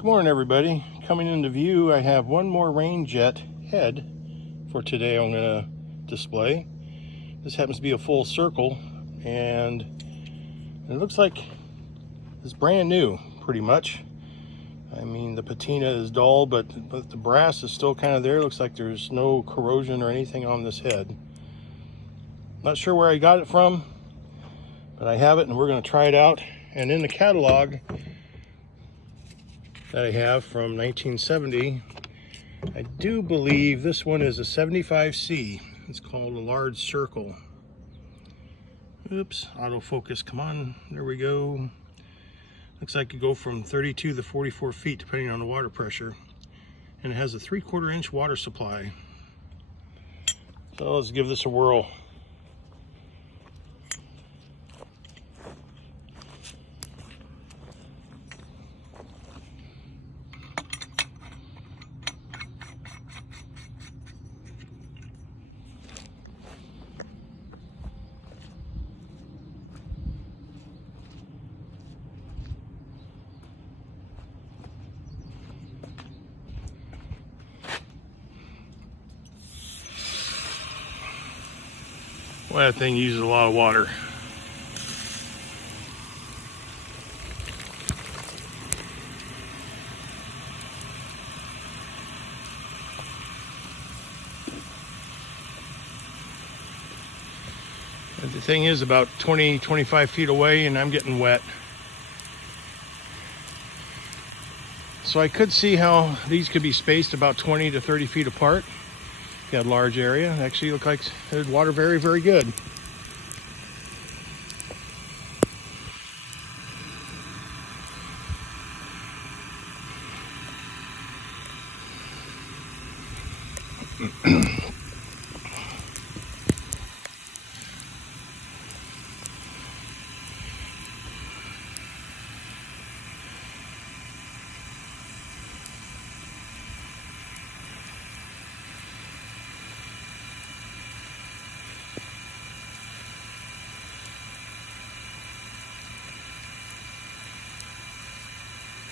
Good morning, everybody. Coming into view, I have one more Rainjet head for today I'm going to display. This happens to be a full circle, and it looks like it's brand new, pretty much. I mean, the patina is dull, but the brass is still kind of there. Looks like there's no corrosion or anything on this head. Not sure where I got it from, but I have it, and we're going to try it out. And in the catalog that I have from 1970, I do believe this one is a 75C. It's called a large circle. Oops, autofocus, come on, there we go. Looks like you go from 32 to 44 feet depending on the water pressure. And it has a 3/4 inch water supply. So let's give this a whirl. Well, that thing uses a lot of water. And the thing is about 20-25 feet away, and I'm getting wet. So I could see how these could be spaced about 20 to 30 feet apart. Got a large area. Actually look like there's water very, very good.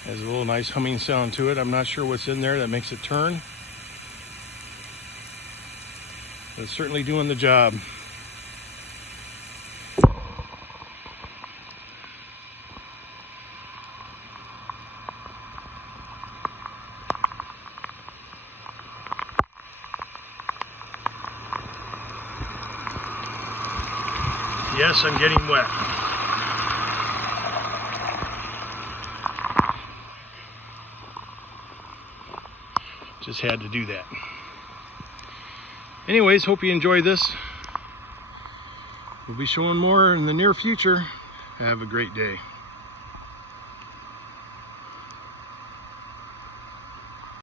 Has a little nice humming sound to it. I'm not sure what's in there that makes it turn, but it's certainly doing the job. Yes, I'm getting wet. Just had to do that. Anyways, hope you enjoyed this. We'll be showing more in the near future. Have a great day.